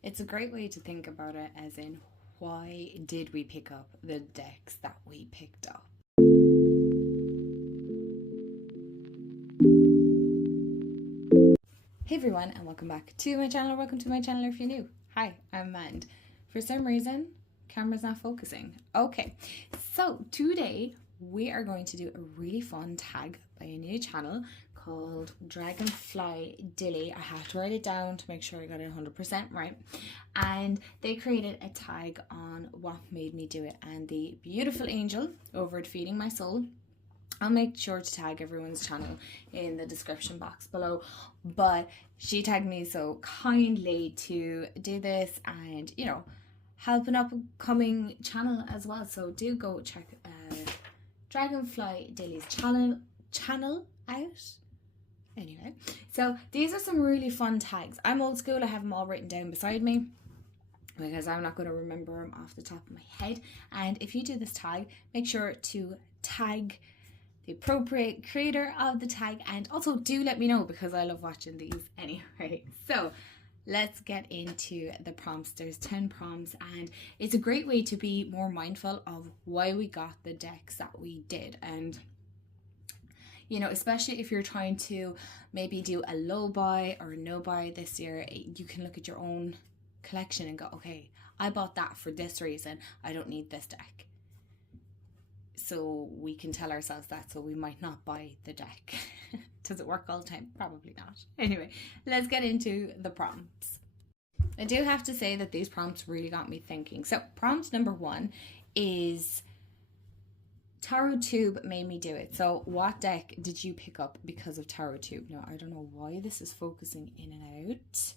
It's a great way to think about it, as in, why did we pick up the decks that we picked up? Hey everyone, and welcome back to my channel. Welcome to my channel if you're new. Hi, I'm Mand. For some reason, camera's not focusing. Okay, so today we are going to do a really fun tag by a new channel called Dragonfly Dilly. I have to write it down to make sure I got it 100% right. And they created a tag on What Made Me Do It, and the beautiful angel over at Feeding My Soul. I'll make sure to tag everyone's channel in the description box below, but she tagged me so kindly to do this and, you know, help an upcoming channel as well. So do go check Dragonfly Dilly's channel out. Anyway, so these are some really fun tags. I'm old school, I have them all written down beside me because I'm not going to remember them off the top of my head. And if you do this tag, make sure to tag the appropriate creator of the tag, and also do let me know because I love watching these anyway. So let's get into the prompts. There's 10 prompts, and it's a great way to be more mindful of why we got the decks that we did. And you know, especially if you're trying to maybe do a low buy or no buy this year, you can look at your own collection and go, okay, I bought that for this reason, I don't need this deck. So we can tell ourselves that, so we might not buy the deck. Does it work all the time? Probably not. Anyway, let's get into the prompts. I do have to say that these prompts really got me thinking. So prompt number 1 is tarottube made me do it. So what deck did you pick up because of tarottube? Now, I don't know why this is focusing in and out.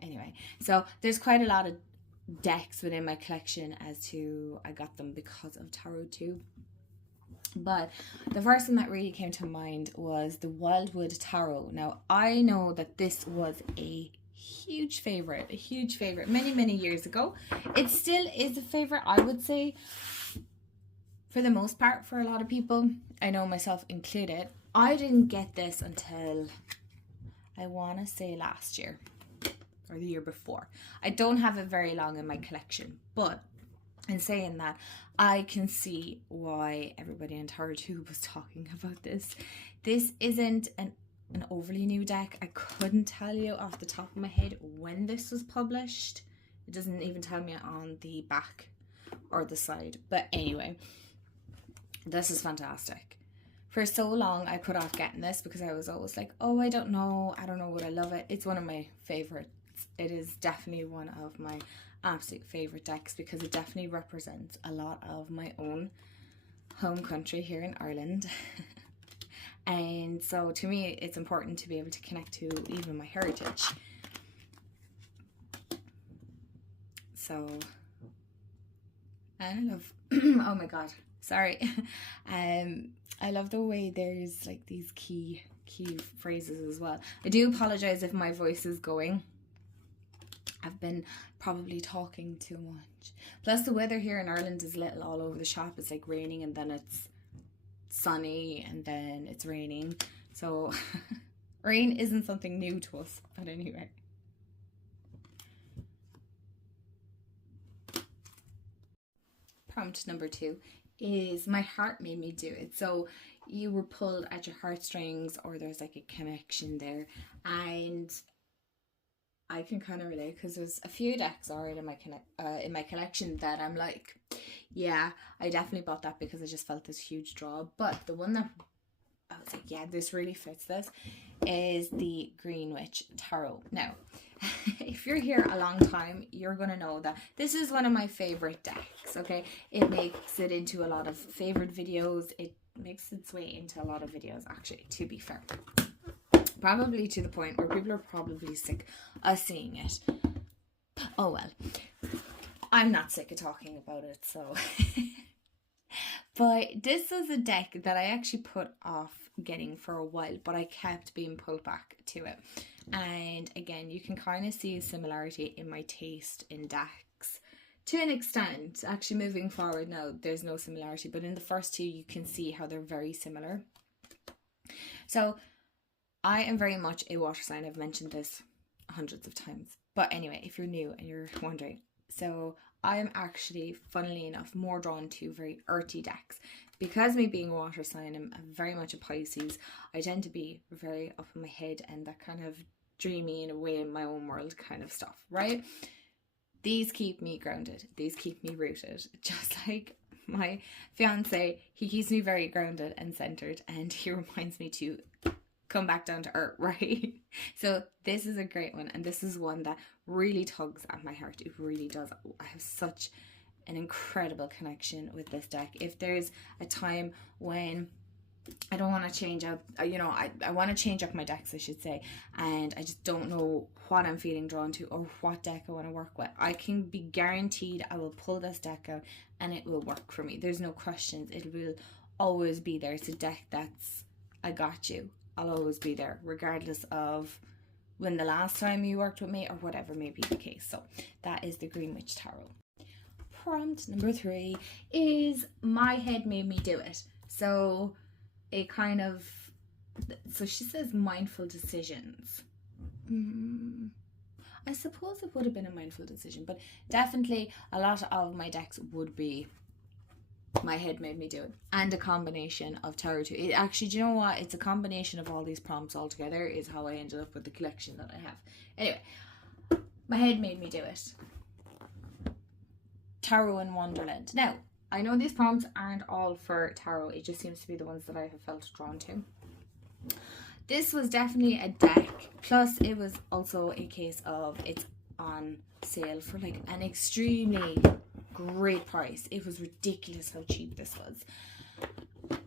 Anyway, so there's quite a lot of decks within my collection as to I got them because of tarottube, but the first one that really came to mind was the Wildwood Tarot. Now I know that this was a huge favorite many years ago. It still is a favorite, I would say, for the most part, for a lot of people. I know myself included. I didn't get this until, I want to say, last year or the year before. I don't have it very long in my collection, but in saying that, I can see why everybody on tarottube was talking about this. This isn't an overly new deck. I couldn't tell you off the top of my head when this was published. It doesn't even tell me on the back or the side. But anyway, this is fantastic. For so long, I put off getting this because I was always like, oh, I don't know, would I love it? It's one of my favorites. It is definitely one of my absolute favorite decks because it definitely represents a lot of my own home country here in Ireland. And so to me, it's important to be able to connect to even my heritage. So I love, oh my god, sorry. I love the way there's like these key phrases as well. I do apologize if my voice is going. I've been probably talking too much. Plus the weather here in Ireland is a little all over the shop. It's like raining and then it's sunny and then it's raining. So rain isn't something new to us, but anyway. Prompt number 2 is my heart made me do it. So you were pulled at your heartstrings, or there's like a connection there, and I can kind of relate because there's a few decks already in my collection that I'm like, yeah, I definitely bought that because I just felt this huge draw. But the one that I was like, yeah, this really fits this, is the Green Witch Tarot. Now, if you're here a long time, you're going to know that this is one of my favorite decks, okay? It makes it into a lot of favorite videos. It makes its way into a lot of videos, actually, to be fair. Probably to the point where people are probably sick of seeing it. Oh well, I'm not sick of talking about it, so. But this is a deck that I actually put off getting for a while, but I kept being pulled back to it. And again, you can kind of see a similarity in my taste in decks to an extent. Actually, moving forward now, there's no similarity, but in the first two, you can see how they're very similar. So I am very much a water sign. I've mentioned this hundreds of times. But anyway, if you're new and you're wondering, so I'm actually, funnily enough, more drawn to very earthy decks. Because me being a water sign, I'm very much a Pisces. I tend to be very up in my head and that kind of dreamy in a way in my own world kind of stuff, right? These keep me grounded. These keep me rooted. Just like my fiance, he keeps me very grounded and centered, and he reminds me to come back down to earth, right? So this is a great one, and this is one that really tugs at my heart. It really does. I have such an incredible connection with this deck. If there's a time when I don't want to change out, I want to change up my decks, I should say, and I just don't know what I'm feeling drawn to or what deck I want to work with, I can be guaranteed I will pull this deck out and it will work for me. There's no questions. It will always be there. It's a deck that's, I got you. I'll always be there, regardless of when the last time you worked with me or whatever may be the case. So that is the Green Witch Tarot. Prompt number 3 is My Head Made Me Do It. So it kind of, so she says mindful decisions. I suppose it would have been a mindful decision, but definitely a lot of my decks would be My Head Made Me Do It, and a combination of tarottube. It actually, do you know what? It's a combination of all these prompts all together is how I ended up with the collection that I have. Anyway, My Head Made Me Do It. Tarot in Wonderland. Now, I know these prompts aren't all for tarot. It just seems to be the ones that I have felt drawn to. This was definitely a deck. Plus, it was also a case of it's on sale for like an extremely great price. It was ridiculous how cheap this was.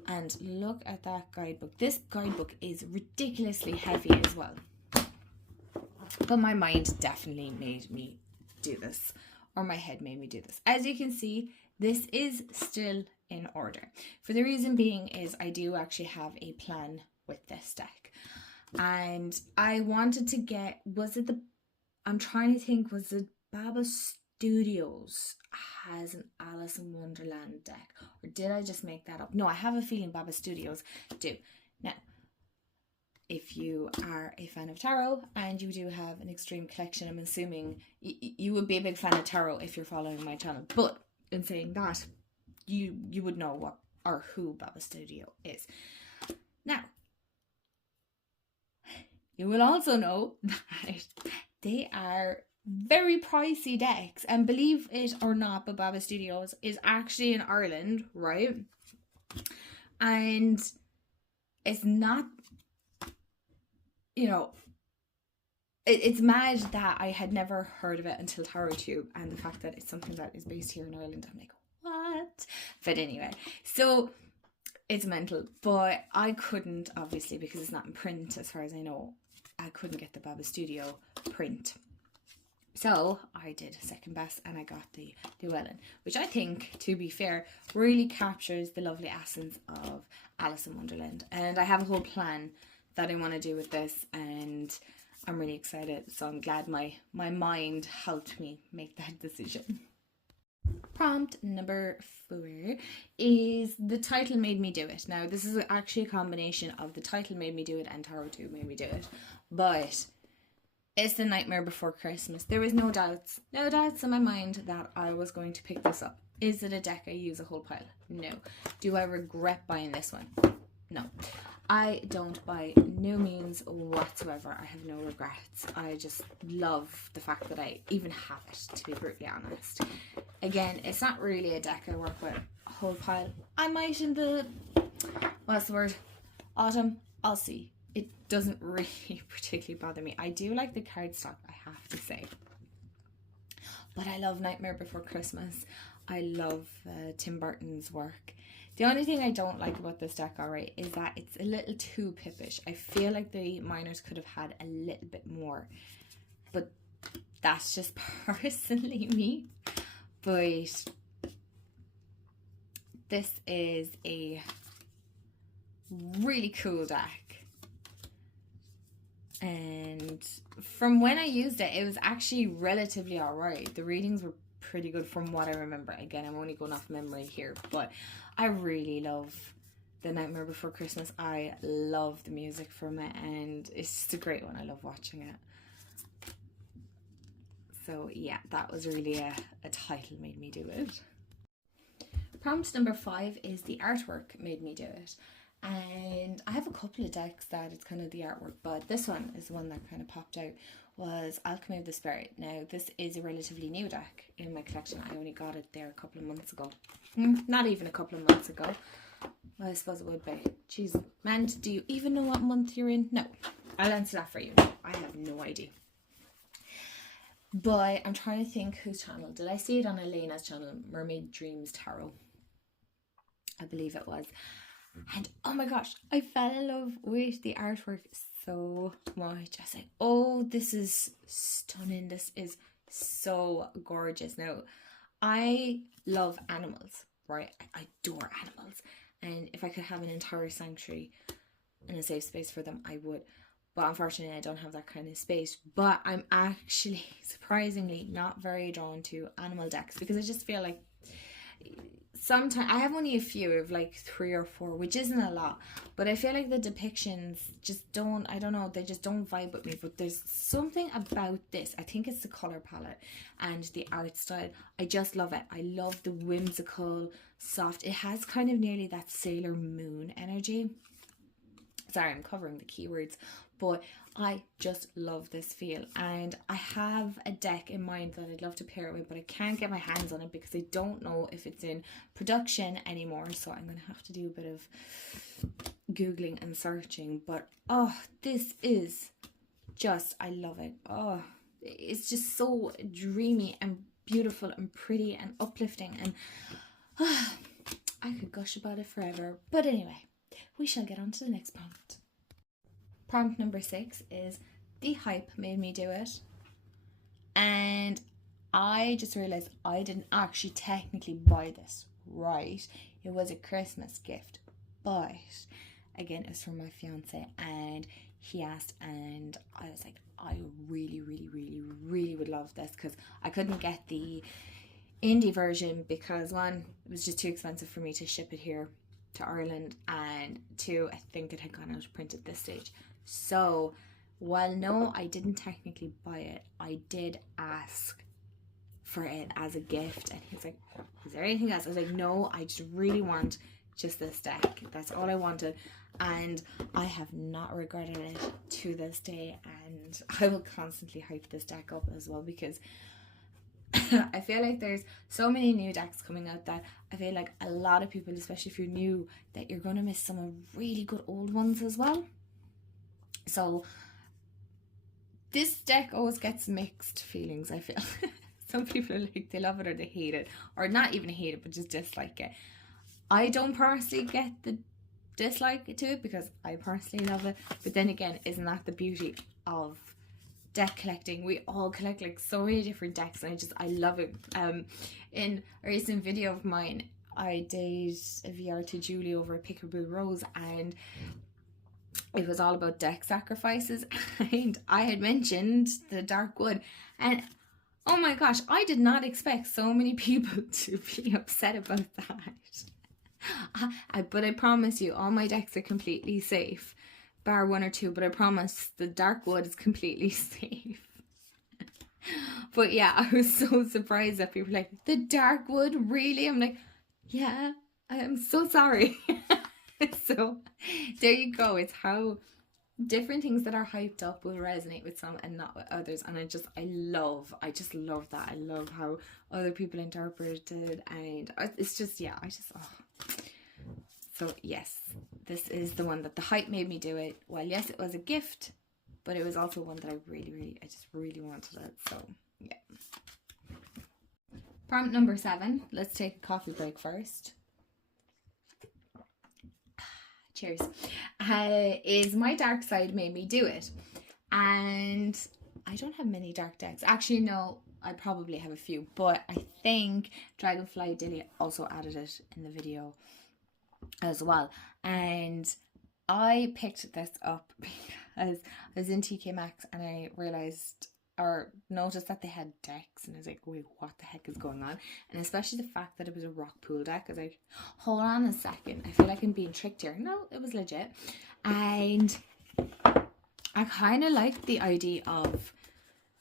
And look at that guidebook. This guidebook is ridiculously heavy as well. But my mind definitely made me do this. Or my head made me do this. As you can see, this is still in order. For the reason being is I do actually have a plan with this deck. And I wanted to get, I'm trying to think, was it Baba Studios has an Alice in Wonderland deck? Or did I just make that up? No, I have a feeling Baba Studios do. Now, if you are a fan of tarot and you do have an extreme collection, I'm assuming you would be a big fan of tarot if you're following my channel. But in saying that, you would know what or who Baba Studio is. Now, you will also know that they are very pricey decks, and believe it or not, but Baba Studios is actually in Ireland, right? And it's not, it's mad that I had never heard of it until tarottube, and the fact that it's something that is based here in Ireland, I'm like, what? But anyway, so it's mental. But I couldn't, obviously, because it's not in print as far as I know, I couldn't get the Baba Studio print. So I did second best and I got the Llewellyn, which I think, to be fair, really captures the lovely essence of Alice in Wonderland. And I have a whole plan that I want to do with this, and I'm really excited. So I'm glad my mind helped me make that decision. Prompt number 4 is The Title Made Me Do It. Now, this is actually a combination of The Title Made Me Do It and tarottube Made Me Do It. But it's The Nightmare Before Christmas. There was no doubts in my mind that I was going to pick this up. Is it a deck I use a whole pile? No. Do I regret buying this one? No. I don't by no means whatsoever. I have no regrets. I just love the fact that I even have it, to be brutally honest. Again, it's not really a deck I work with a whole pile. I might in the, what's the word, autumn, I'll see. It doesn't really particularly bother me. I do like the cardstock, I have to say. But I love Nightmare Before Christmas. I love Tim Burton's work. The only thing I don't like about this deck, alright, is that it's a little too pippish. I feel like the minors could have had a little bit more. But that's just personally me. But this is a really cool deck. And from when I used it, it was actually relatively alright. The readings were pretty good from what I remember. Again, I'm only going off memory here, but I really love The Nightmare Before Christmas. I love the music from it, and it's just a great one. I love watching it. So yeah, that was really a title made me do it. Prompt number 5 is the artwork made me do it. And I have a couple of decks that it's kind of the artwork, but this one is the one that kind of popped out, was Alchemy of the Spirit. Now, this is a relatively new deck in my collection. I only got it there a couple of months ago. Not even a couple of months ago. Well, I suppose it would be. Jeez, man, do you even know what month you're in? No, I'll answer that for you. I have no idea. But I'm trying to think whose channel. Did I see it on Elena's channel? Mermaid Dreams Tarot. I believe it was. And oh my gosh, I fell in love with the artwork so much. I was like, oh, this is stunning. This is so gorgeous. Now, I love animals, right? I adore animals. And if I could have an entire sanctuary and a safe space for them, I would. But unfortunately, I don't have that kind of space. But I'm actually, surprisingly, not very drawn to animal decks, because I just feel like sometimes I have only a few of like 3 or 4, which isn't a lot, but I feel like the depictions just don't, I don't know, they just don't vibe with me. But there's something about this, I think it's the color palette and the art style. I just love it. I love the whimsical, soft, it has kind of nearly that Sailor Moon energy. Sorry, I'm covering the keywords, but I just love this feel. And I have a deck in mind that I'd love to pair it with, but I can't get my hands on it because I don't know if it's in production anymore. So I'm going to have to do a bit of Googling and searching. But oh, this is just, I love it. Oh, it's just so dreamy and beautiful and pretty and uplifting. And I could gush about it forever. But anyway, we shall get on to the next prompt. Prompt number 6 is the hype made me do it. And I just realized I didn't actually technically buy this, right? It was a Christmas gift, but again, it's from my fiance, and he asked, and I was like, I really would love this, because I couldn't get the indie version because 1, it was just too expensive for me to ship it here to Ireland, and 2, I think it had gone out of print at this stage. So while no, I didn't technically buy it, I did ask for it as a gift, and he was like, is there anything else? I was like, no, I just really want just this deck. That's all I wanted, and I have not regretted it to this day. And I will constantly hype this deck up as well, because I feel like there's so many new decks coming out that I feel like a lot of people, especially if you're new, that you're going to miss some of really good old ones as well. So this deck always gets mixed feelings, I feel. Some people are like, they love it or they hate it, or not even hate it, but just dislike it. I don't personally get the dislike to it, because I personally love it. But then again, isn't that the beauty of deck collecting? We all collect like so many different decks, and I love it. In a recent video of mine, I did a VR to Julie over at Pickaboo Rose, and it was all about deck sacrifices, and I had mentioned the Dark Wood, and oh my gosh, I did not expect so many people to be upset about that. But I promise you, all my decks are completely safe, bar 1 or 2, but I promise the Dark Wood is completely safe. But yeah, I was so surprised that people were like, the Dark Wood, really? I'm like, yeah, I'm so sorry. So there you go. It's how different things that are hyped up will resonate with some and not with others. And I just love that. I love how other people interpret it, and it's just, yeah, so yes, this is the one that the hype made me do it. Well, yes, it was a gift, but it was also one that I just really wanted it. So yeah. Prompt number 7. Let's take a coffee break first. Cheers. Is my dark side made me do it. And I don't have many dark decks. Actually, no, I probably have a few, but I think Dragonfly Dilly also added it in the video as well. And I picked this up because I was in TK Maxx and I realized or noticed that they had decks, and I was like, wait, what the heck is going on? And especially the fact that it was a rock pool deck, I was like, hold on a second, I feel like I'm being tricked here. No, it was legit. And I kind of liked the idea of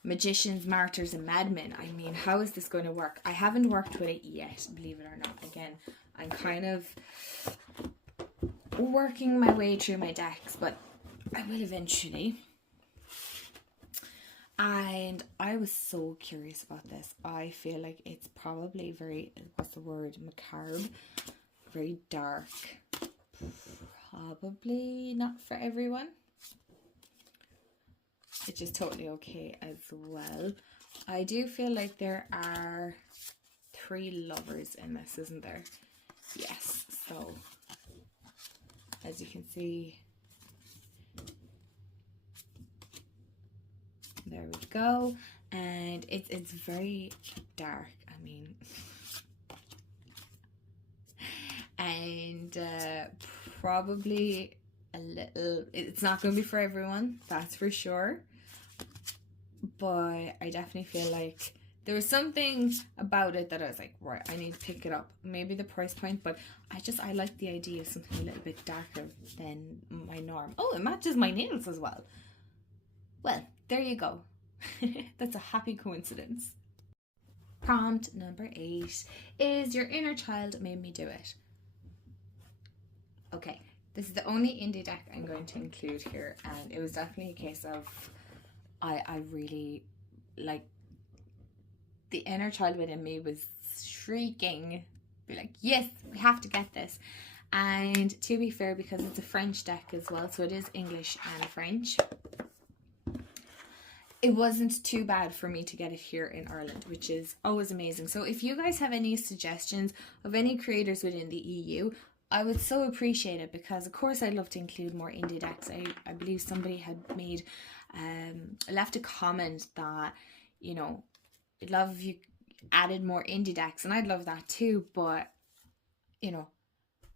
magicians, martyrs, and madmen. I mean, how is this going to work? I haven't worked with it yet, believe it or not. Again, I'm kind of working my way through my decks, but I will eventually. And I was so curious about this. I feel like it's probably very, what's the word, macabre, very dark. Probably not for everyone. Which is totally okay as well. I do feel like there are 3 lovers in this, isn't there? Yes, so as you can see, there we go. And it's very dark, I mean. And probably a little, it's not going to be for everyone, that's for sure. But I definitely feel like there was something about it that I was like, right, I need to pick it up. Maybe the price point, but I like the idea of something a little bit darker than my norm. Oh, it matches my nails as well. Well, there you go. That's a happy coincidence. Prompt number 8 is your inner child made me do it. Okay, this is the only indie deck I'm going to include here, and it was definitely a case of I really, like, the inner child within me was shrieking, be like, yes, we have to get this. And to be fair, because it's a French deck as well, so it is English and French, it wasn't too bad for me to get it here in Ireland, which is always amazing. So if you guys have any suggestions of any creators within the EU, I would so appreciate it, because of course I'd love to include more indie decks. I believe somebody had made left a comment that, you know, I'd love if you added more indie decks, and I'd love that too, but you know,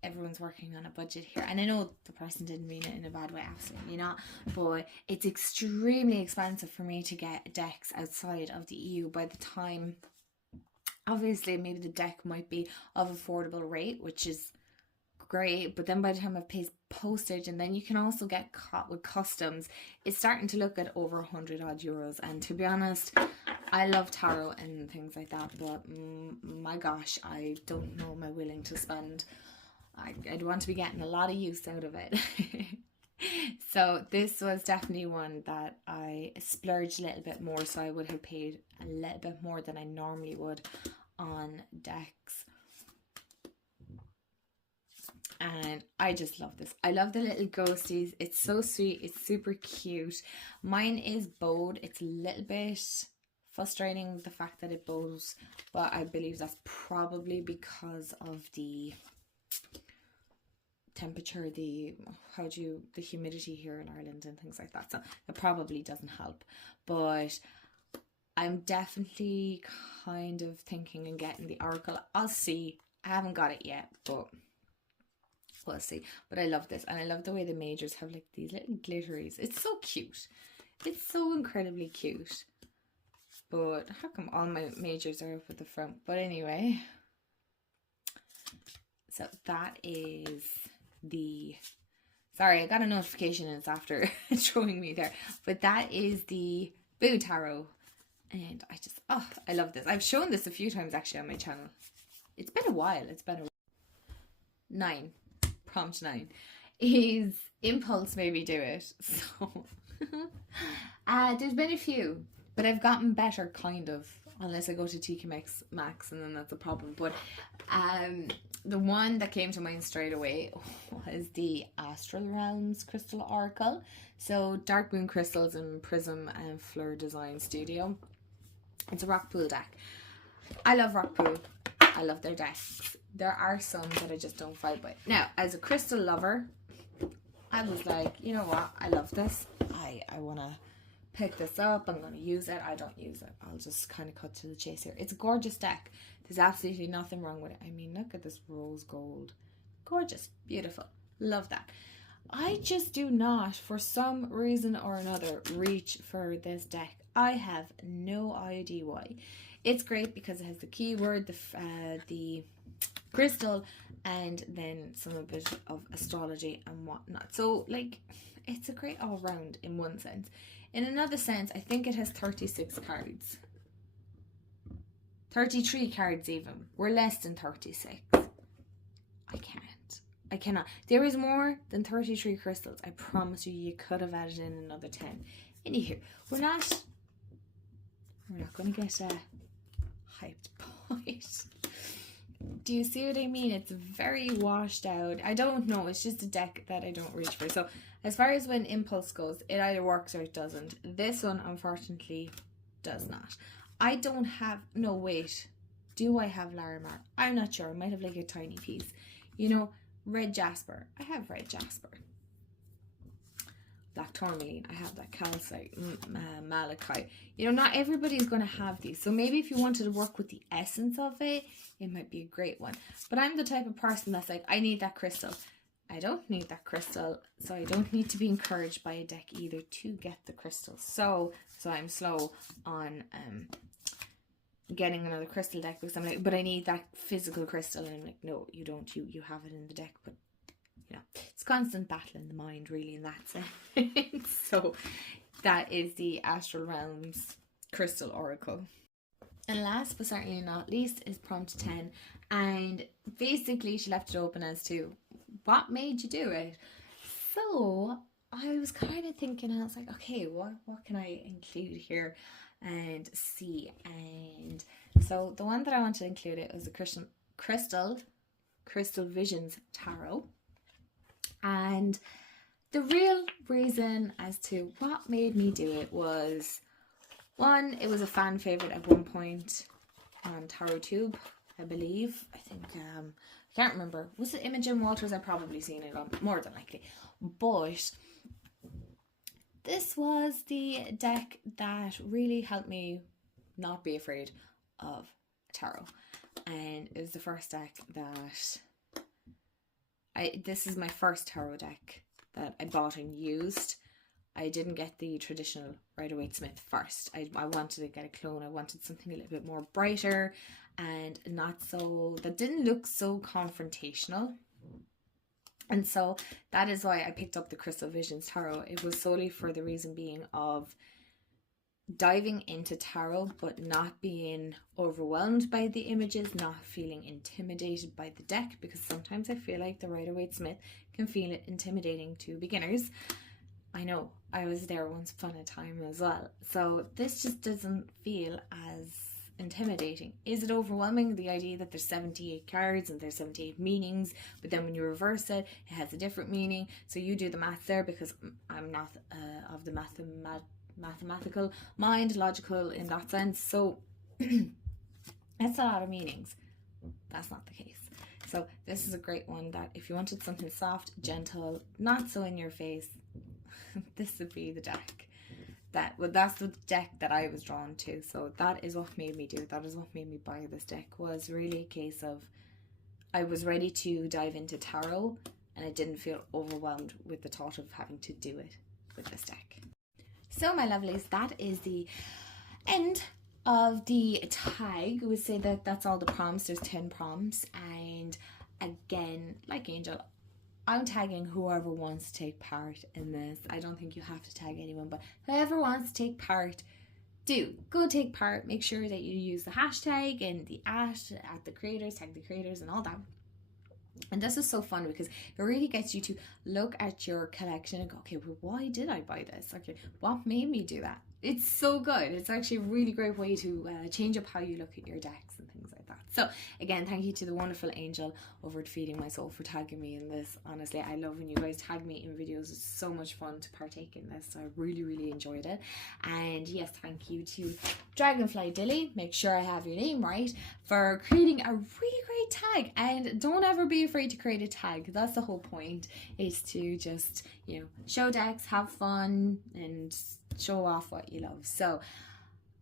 everyone's working on a budget here, and I know the person didn't mean it in a bad way, absolutely not, but it's extremely expensive for me to get decks outside of the EU. By the time, obviously maybe the deck might be of affordable rate, which is great, but then by the time I've paid postage, and then you can also get caught with customs, it's starting to look at over 100 odd euros. And to be honest, I love tarot and things like that, but my gosh, I don't know, am I willing to spend? I'd want to be getting a lot of use out of it. So this was definitely one that I splurged a little bit more, so I would have paid a little bit more than I normally would on decks. And I just love this. I love the little ghosties. It's so sweet. It's super cute. Mine is bowed. It's a little bit frustrating, the fact that it bows, but I believe that's probably because of the temperature, the humidity here in Ireland and things like that. So it probably doesn't help. But I'm definitely kind of thinking and getting the oracle. I'll see. I haven't got it yet, but we'll see. But I love this, and I love the way the majors have like these little glitteries. It's so cute. It's so incredibly cute. But how come all my majors are up at the front? But anyway, so that is the, sorry, I got a notification and it's after showing me there, but that is the Boo Tarot. And I just, oh, I love this. I've shown this a few times actually on my channel. It's been a while. 9, prompt 9 is impulse made me do it. So there's been a few, but I've gotten better, kind of, unless I go to TK Maxx and then that's a problem. But the one that came to mind straight away was the Astral Realms Crystal Oracle. So Dark Moon Crystals and Prism and Fleur Design Studio. It's a rock pool deck. I love rock pool. I love their decks. There are some that I just don't fight with. Now, as a crystal lover, I was like, you know what? I love this. I want to pick this up. I'm going to use it. I don't use it. I'll just kind of cut to the chase here. It's a gorgeous deck. There's absolutely nothing wrong with it. I mean, look at this rose gold. Gorgeous. Beautiful. Love that. I just do not, for some reason or another, reach for this deck. I have no idea why. It's great because it has the keyword, the crystal, and then some a bit of astrology and whatnot. So, like, it's a great all round in one sense. In another sense, I think it has 36 cards. 33 cards even. We're less than 36. I cannot. There is more than 33 crystals. I promise you, you could have added in another 10. Anywho, we're not going to get hyped by it. Do you see what I mean? It's very washed out. I don't know. It's just a deck that I don't reach for. So as far as when impulse goes, it either works or it doesn't. This one, unfortunately, does not. I don't have... No, wait. Do I have Larimar? I'm not sure. I might have like a tiny piece. You know, red jasper. I have red jasper. Black tourmaline. I have that calcite, malachite. You know, not everybody's going to have these. So maybe if you wanted to work with the essence of it, it might be a great one. But I'm the type of person that's like, I need that crystal. I don't need that crystal, so I don't need to be encouraged by a deck either to get the crystal. So I'm slow on getting another crystal deck because I'm like, but I need that physical crystal, and I'm like, no, you don't. You have it in the deck, but you know, it's constant battle in the mind, really, in that sense. So that is the Astral Realms Crystal Oracle. And last but certainly not least is prompt 10, and basically she left it open as to what made you do it. So I was kind of thinking, I was like, okay, what can I include here and see? And so the one that I wanted to include it was the Crystal Visions Tarot. And the real reason as to what made me do it was, one, it was a fan favorite at one point on tarottube, I believe. I think, I can't remember. Was it Imogen Walters? I've probably seen it on, more than likely. But this was the deck that really helped me not be afraid of tarot. And it was the first deck that this is my first tarot deck that I bought and used. I didn't get the traditional Rider-Waite-Smith first. I wanted to get a clone. I wanted something a little bit more brighter and not so, that didn't look so confrontational. And so that is why I picked up the Crystal Visions Tarot. It was solely for the reason being of diving into tarot, but not being overwhelmed by the images, not feeling intimidated by the deck, because sometimes I feel like the Rider-Waite-Smith can feel intimidating to beginners. I know, I was there once upon a time as well. So this just doesn't feel as intimidating. Is it overwhelming, the idea that there's 78 cards and there's 78 meanings, but then when you reverse it, it has a different meaning? So you do the math there, because I'm not of the mathematical mind, logical in that sense. So that's a lot of meanings. That's not the case. So this is a great one that if you wanted something soft, gentle, not so in your face, this would be the deck. That's the deck that I was drawn to. So that is what made me do it. That is what made me buy this deck. Was really a case of I was ready to dive into tarot, and I didn't feel overwhelmed with the thought of having to do it with this deck. So my lovelies, that is the end of the tag. We say that that's all the prompts. There's 10 prompts, and again, like Angel, I'm tagging whoever wants to take part in this. I don't think you have to tag anyone, but whoever wants to take part, go take part. Make sure that you use the hashtag and the at the creators, tag the creators and all that. And this is so fun because it really gets you to look at your collection and go, okay, well, why did I buy this? Okay, what made me do that? It's so good. It's actually a really great way to change up how you look at your decks and things like that. So again, thank you to the wonderful Angel over at Feeding My Soul for tagging me in this. Honestly, I love when you guys tag me in videos. It's so much fun to partake in this. So I really enjoyed it. And yes, thank you to Dragonfly Dilly, make sure I have your name right, for creating a really great tag. And don't ever be afraid to create a tag. That's the whole point, is to just, you know, show decks, have fun, and show off what you love. So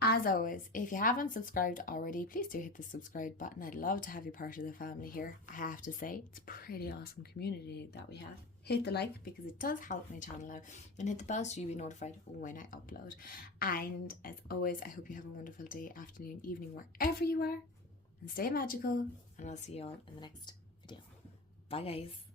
as always, if you haven't subscribed already, please do hit the subscribe button. I'd love to have you part of the family here. I have to say, it's a pretty awesome community that we have. Hit the like because it does help my channel out, and hit the bell so you'll be notified when I upload. And as always, I hope you have a wonderful day, afternoon, evening, wherever you are, and stay magical, and I'll see you all in the next video. Bye guys.